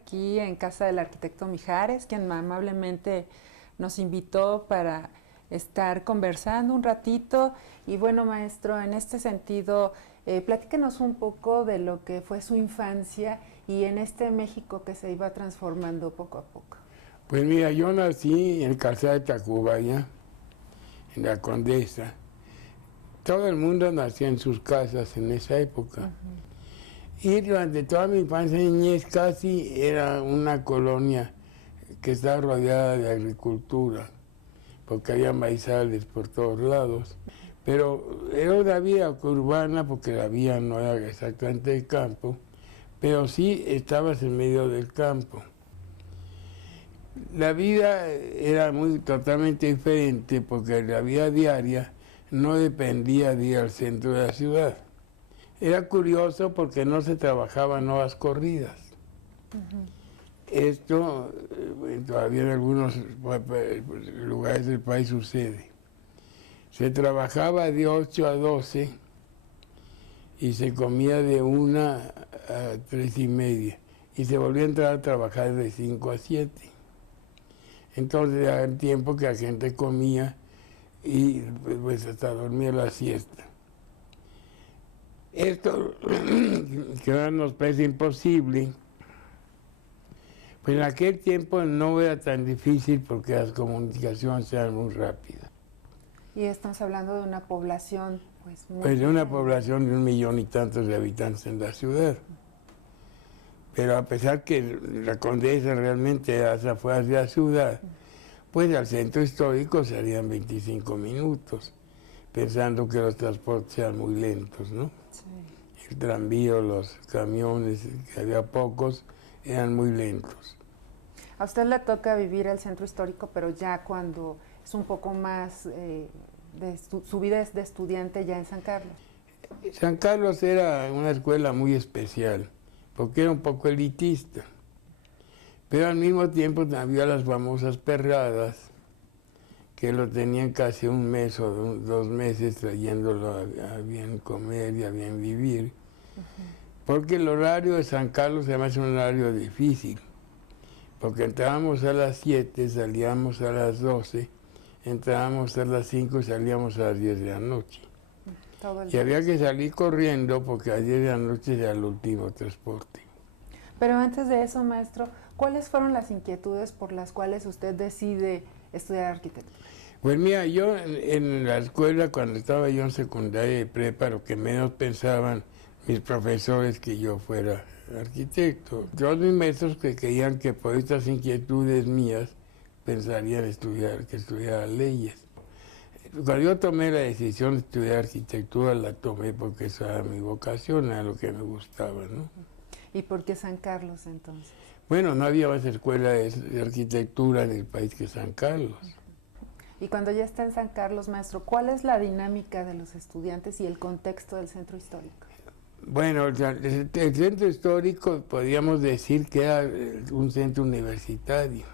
aquí en casa del arquitecto Mijares, quien amablemente nos invitó para estar conversando un ratito. Y bueno, maestro, en este sentido, platíquenos un poco de lo que fue su infancia y en este México que se iba transformando poco a poco. Pues mira, yo nací en Calzada de Tacubaya, en la Condesa. Todo el mundo nacía en sus casas en esa época. Y durante toda mi infancia y niñez casi era una colonia que estaba rodeada de agricultura, porque había maizales por todos lados. Pero era una vida urbana, porque la vía no era exactamente el campo, pero sí estabas en medio del campo. La vida era totalmente diferente, porque la vida diaria no dependía de ir al centro de la ciudad. Era curioso porque no se trabajaban horas corridas. Esto todavía en algunos lugares del país sucede. Se trabajaba de 8 a 12 y se comía de 1 a 3:30 y se volvía a entrar a trabajar de 5 a 7. Entonces era el tiempo que la gente comía y pues hasta dormía la siesta. Esto que ahora nos parece imposible, pues en aquel tiempo no era tan difícil porque las comunicaciones eran muy rápidas. Y estamos hablando de una población, pues de una población de 1 millón y tantos de habitantes en la ciudad. Pero a pesar que la Condesa realmente era hacia afuera de la ciudad, pues al centro histórico serían 25 minutos, pensando que los transportes eran muy lentos, ¿no? Sí. El tranvía, los camiones, que había pocos, eran muy lentos. A usted le toca vivir el centro histórico, pero ya cuando es un poco más, su vida es de estudiante ya en San Carlos. San Carlos era una escuela muy especial, porque era un poco elitista. Pero al mismo tiempo había las famosas perradas, que lo tenían casi 1 mes o 2 meses trayéndolo a bien comer y a bien vivir. Porque el horario de San Carlos además es un horario difícil, porque entrábamos a las 7, salíamos a las 12, entrábamos a las 5 y salíamos a las 10 de la noche. Y había que salir corriendo porque a las 10 de la noche era el último transporte. Pero antes de eso, maestro, ¿cuáles fueron las inquietudes por las cuales usted decide estudiar arquitectura? Pues mira, yo en la escuela, cuando estaba yo en secundaria y prepa, lo que menos pensaban mis profesores que yo fuera arquitecto. Todos mis maestros que creían que por estas inquietudes mías pensarían que estudiara leyes. Cuando yo tomé la decisión de estudiar arquitectura, la tomé porque esa era mi vocación, era lo que me gustaba, ¿no? ¿Y por qué San Carlos entonces? Bueno, no había más escuela de arquitectura en el país que San Carlos. Y cuando ya está en San Carlos, maestro, ¿cuál es la dinámica de los estudiantes y el contexto del centro histórico? Bueno, el centro histórico podríamos decir que era un centro universitario,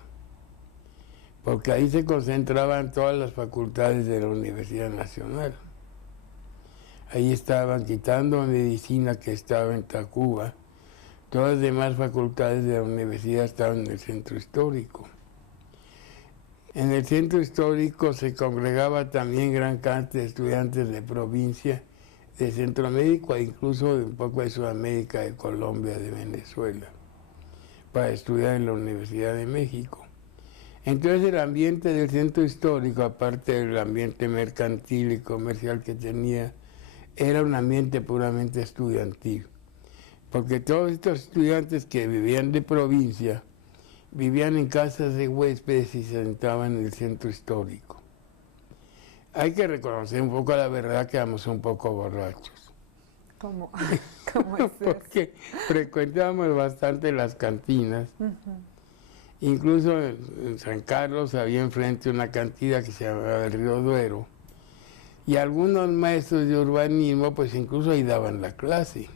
porque ahí se concentraban todas las facultades de la Universidad Nacional. Ahí estaban, quitando medicina que estaba en Tacuba, todas las demás facultades de la universidad estaban en el centro histórico. En el centro histórico se congregaba también gran cantidad de estudiantes de provincia, de Centroamérica e incluso de un poco de Sudamérica, de Colombia, de Venezuela, para estudiar en la Universidad de México. Entonces el ambiente del centro histórico, aparte del ambiente mercantil y comercial que tenía, era un ambiente puramente estudiantil. Porque todos estos estudiantes que vivían de provincia, vivían en casas de huéspedes y se sentaban en el centro histórico. Hay que reconocer un poco la verdad que éramos un poco borrachos. ¿Cómo es eso? Porque frecuentábamos bastante las cantinas. Incluso en San Carlos había enfrente una cantina que se llamaba el Río Duero. Y algunos maestros de urbanismo pues incluso ahí daban la clase,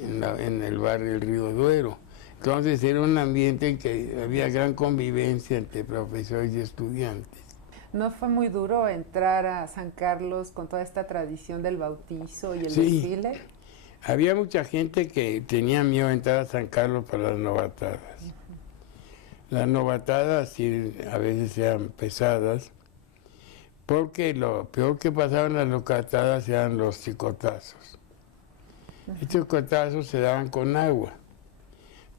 en el barrio del Río Duero. Entonces era un ambiente en que había gran convivencia entre profesores y estudiantes. ¿No fue muy duro entrar a San Carlos con toda esta tradición del bautizo y el desfile? Había mucha gente que tenía miedo de entrar a San Carlos para las novatadas. Las novatadas sí, a veces eran pesadas, porque lo peor que pasaban las novatadas eran los chicotazos. Estos chicotazos se daban con agua,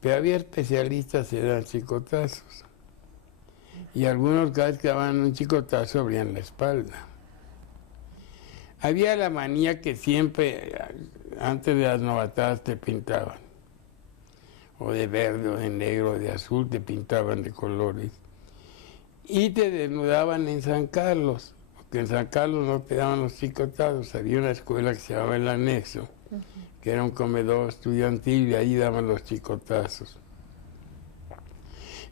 pero había especialistas que daban chicotazos. Y algunos cada vez que daban un chicotazo abrían la espalda. Había la manía que siempre, antes de las novatadas, te pintaban. O de verde, o de negro, o de azul, te pintaban de colores. Y te desnudaban en San Carlos, porque en San Carlos no te daban los chicotazos. Había una escuela que se llamaba El Anexo, que era un comedor estudiantil, y ahí daban los chicotazos.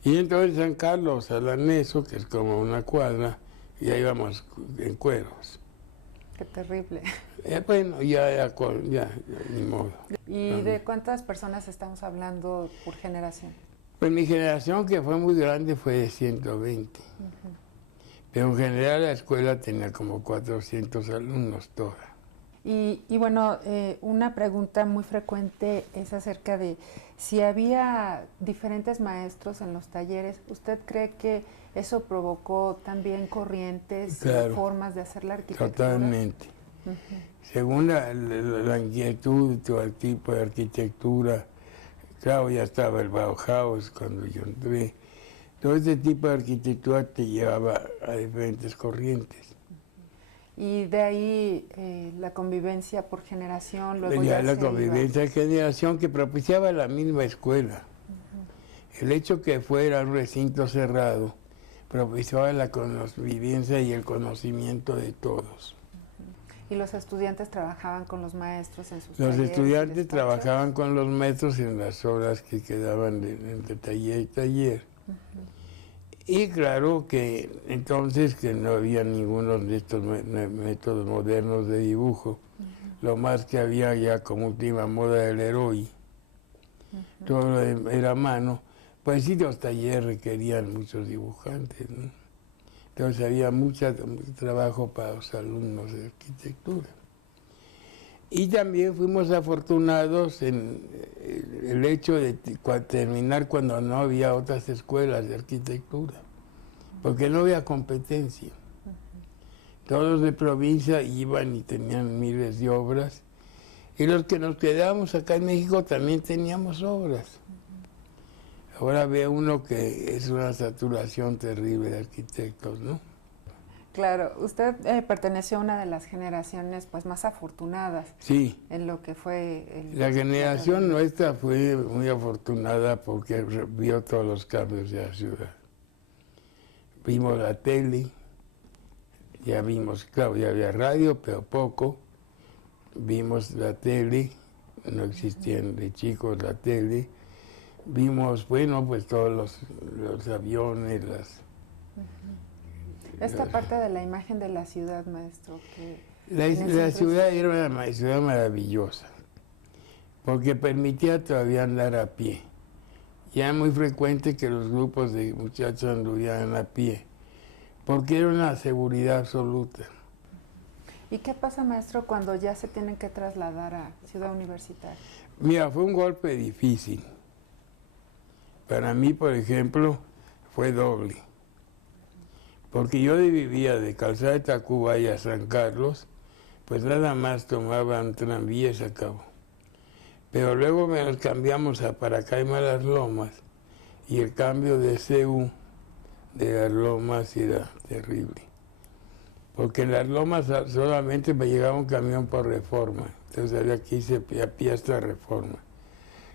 Y entonces San Carlos al Anexo, que es como una cuadra, y ahí íbamos en cueros. Qué terrible. Bueno, ya, ni modo. ¿Y de cuántas personas estamos hablando por generación? Pues mi generación, que fue muy grande, fue de 120. Pero en general la escuela tenía como 400 alumnos toda. Y bueno, una pregunta muy frecuente es acerca de si había diferentes maestros en los talleres. ¿Usted cree que eso provocó también corrientes y formas de hacer la arquitectura? Totalmente. Según la inquietud o el tipo de arquitectura, claro, ya estaba el Bauhaus cuando yo entré. Todo ese tipo de arquitectura te llevaba a diferentes corrientes. Y de ahí la convivencia por generación, luego ya la convivencia de generación que propiciaba la misma escuela. El hecho que fuera un recinto cerrado propiciaba la convivencia y el conocimiento de todos. ¿Y los estudiantes trabajaban con los maestros en sus talleres? Los estudiantes trabajaban con los maestros en las horas que quedaban entre taller y taller. Y claro que entonces que no había ninguno de estos métodos modernos de dibujo. Lo más que había ya como última moda el Heroi. Todo era a mano. Pues sí, los talleres requerían muchos dibujantes, ¿no? Entonces había mucho trabajo para los alumnos de arquitectura. Y también fuimos afortunados en el hecho de terminar cuando no había otras escuelas de arquitectura, porque no había competencia. Todos de provincia iban y tenían miles de obras, y los que nos quedábamos acá en México también teníamos obras. Ahora ve uno que es una saturación terrible de arquitectos, ¿no? Claro, usted perteneció a una de las generaciones pues más afortunadas. Sí. En lo que fue la generación nuestra fue muy afortunada porque vio todos los cambios de la ciudad. Vimos la tele, ya vimos, claro, ya había radio, pero poco. Vimos la tele, no existían de chicos la tele. Vimos, bueno, pues todos los aviones, Esta parte de la imagen de la ciudad, maestro. La ciudad era una ciudad maravillosa, porque permitía todavía andar a pie. Ya era muy frecuente que los grupos de muchachos anduvieran a pie, porque era una seguridad absoluta. ¿Y qué pasa, maestro, cuando ya se tienen que trasladar a Ciudad Universitaria? Mira, fue un golpe difícil. Para mí, por ejemplo, fue doble. Porque yo vivía de Calzada de Tacuba y a San Carlos, pues nada más tomaban tranvía y se acabó. Pero luego nos cambiamos a Paracaima Las Lomas, y el cambio de CU de Las Lomas era terrible. Porque en Las Lomas solamente me llegaba un camión por Reforma, entonces había que irse a pie hasta Reforma.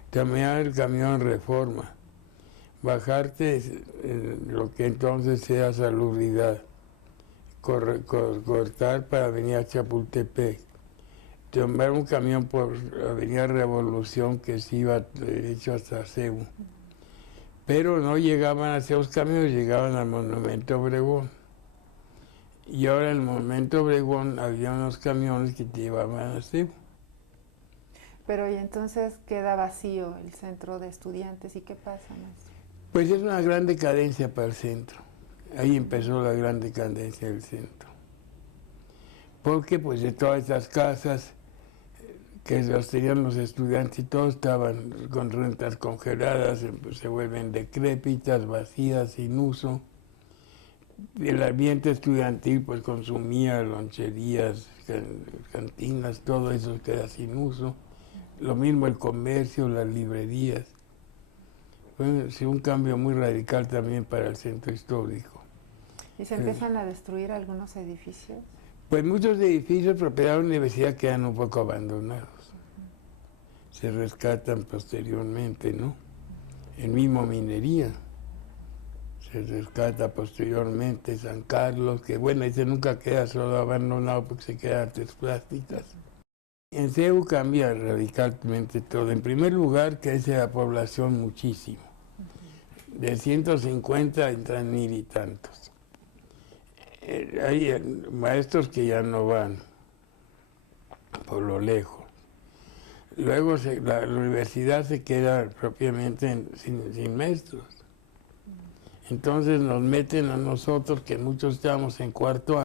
También el camión Reforma. Bajarte lo que entonces era Salubridad, cortar para venir a Chapultepec, tomar un camión por Avenida Revolución que se iba derecho hasta CEU, pero no llegaban hacia los camiones, llegaban al Monumento Obregón. Y ahora en el Monumento Obregón había unos camiones que te llevaban a CEU. Pero y entonces queda vacío el centro de estudiantes, ¿y qué pasa, maestro? Pues es una gran decadencia para el centro. Ahí empezó la gran decadencia del centro. Porque pues de todas estas casas que los tenían los estudiantes y todos estaban con rentas congeladas, se vuelven decrépitas, vacías, sin uso. El ambiente estudiantil pues consumía loncherías, cantinas, todo eso queda sin uso. Lo mismo el comercio, las librerías. Fue sí, un cambio muy radical también para el centro histórico. ¿Y se empiezan a destruir algunos edificios? Pues muchos edificios propiedad de la universidad quedan un poco abandonados. Se rescatan posteriormente, ¿no? El mismo Minería se rescata posteriormente, San Carlos, que bueno, ese nunca queda solo abandonado porque se quedan artes plásticas. En CEU cambia radicalmente todo. En primer lugar, crece la población muchísimo. De 150 entran 1000 y tantos. Hay maestros que ya no van, por lo lejos. Luego la universidad se queda propiamente sin maestros. Entonces nos meten a nosotros, que muchos estábamos en cuarto